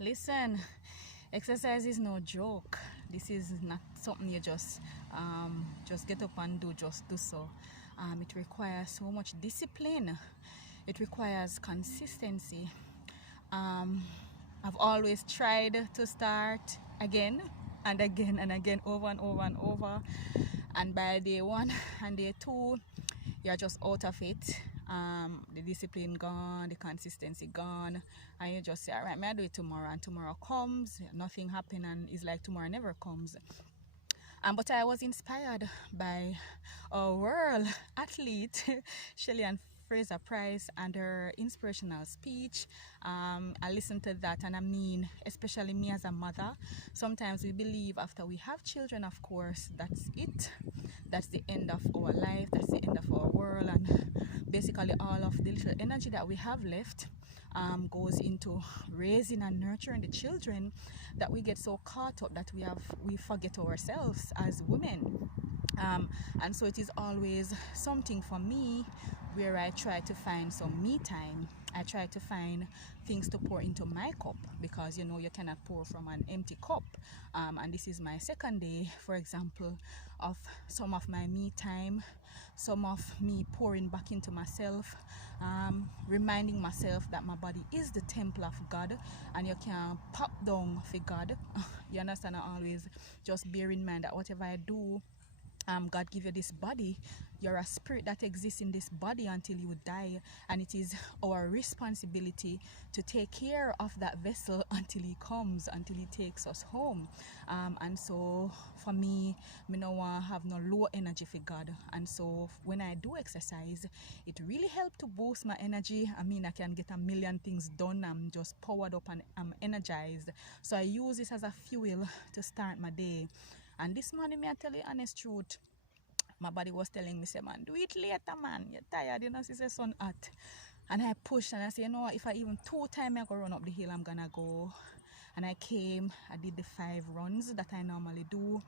Listen, exercise is no joke. This is not something you just get up and just do so. It requires so much discipline. It requires consistency. I've always tried to start again and again and again, over and over and over, and by day one and day two you're just out of it. The discipline gone, the consistency gone, and you just say, all right, may I do it tomorrow, and tomorrow comes, nothing happen, and it's like tomorrow never comes. But I was inspired by a world athlete, ShellyAnn Frazer Price, and her inspirational speech. I listened to that, and I mean, especially me as a mother, sometimes we believe after we have children, of course, that's it. That's the end of our life, that's the end of our world, and basically all of the little energy that we have left goes into raising and nurturing the children, that we get so caught up that we forget ourselves as women. And so it is always something for me where I try to find some me time. I try to find things to pour into my cup, because you know you cannot pour from an empty cup. And this is my second day, for example, of some of my me time, some of me pouring back into myself, reminding myself that my body is the temple of God, and you can't pop down for God. You understand? I always just bear in mind that whatever I do, God give you this body. You're a spirit that exists in this body until you die, and it is our responsibility to take care of that vessel until he comes, until he takes us home. And so for me no want to have no low energy for God, and so when I do exercise, it really helps to boost my energy. I mean, I can get a million things done. I'm just powered up and I'm energized, so I use this as a fuel to start my day. And this morning, me I tell you honest truth, my body was telling me, say, man, do it later, man. You're tired, you know, she said, sun hot. And I pushed and I said, you know what, if I even 2 times I go run up the hill, I'm gonna go. And I came, I did the 5 runs that I normally do.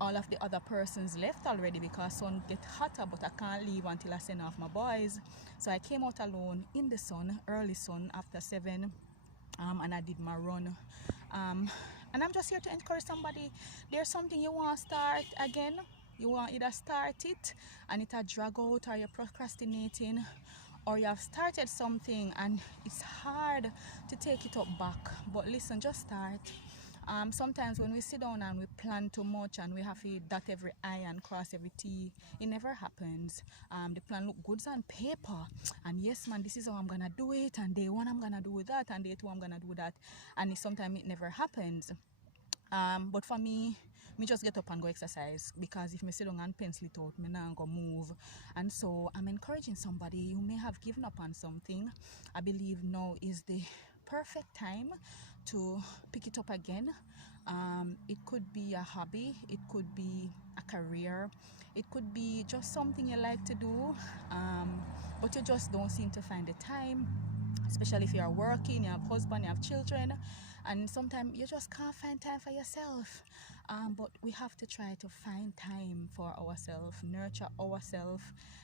All of the other persons left already because sun get hotter, but I can't leave until I send off my boys. So I came out alone in the sun, early sun, after 7. And I did my run. And I'm just here to encourage somebody. There's something you want to start again. You want either start it and it a drag out, or you're procrastinating, or you have started something and it's hard to take it up back. But listen, just start. Sometimes when we sit down and we plan too much and we have to dot every I and cross every T, it never happens. The plan look good on paper, and yes man, this is how I'm gonna do it, and day 1 I'm gonna do that, and day 2 I'm gonna do that, and sometimes it never happens. But for me just get up and go exercise, because if me sit down and pencil it out, me not go move. And so I'm encouraging somebody, you may have given up on something. I believe now is the perfect time to pick it up again. It could be a hobby, it could be a career, it could be just something you like to do, but you just don't seem to find the time, especially if you're working, you have husband, you have children, and sometimes you just can't find time for yourself. But we have to try to find time for ourselves, nurture ourselves,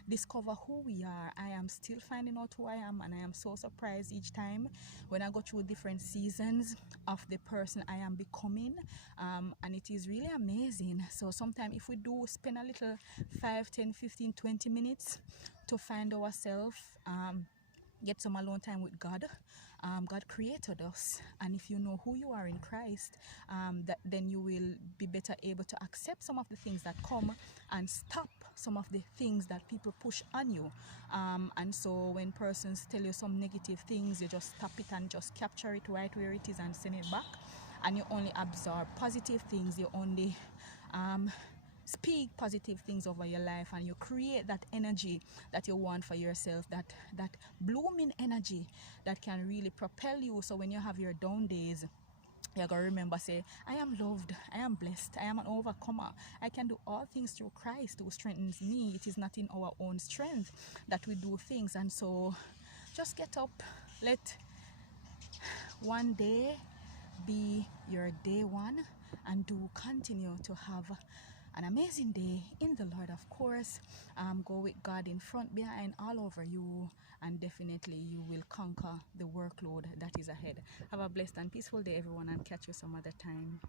discover who we are. I am still finding out who I am, and I am so surprised each time when I go through different seasons of the person I am becoming, and it is really amazing. So sometimes if we do spend a little 5, 10, 15, 20 minutes to find ourselves, get some alone time with God. God created us, and if you know who you are in Christ, then you will be better able to accept some of the things that come and stop some of the things that people push on you. And so when persons tell you some negative things, you just stop it and just capture it right where it is and send it back, and you only absorb positive things. You only speak positive things over your life, and you create that energy that you want for yourself, that blooming energy that can really propel you. So when you have your down days, you're going to remember, say, I am loved, I am blessed, I am an overcomer, I can do all things through Christ who strengthens me. It is not in our own strength that we do things. And so just get up, let one day be your day 1, and do continue to have an amazing day in the Lord, of course. Go with God in front, behind, all over you, and definitely you will conquer the workload that is ahead. Have a blessed and peaceful day, everyone, and catch you some other time.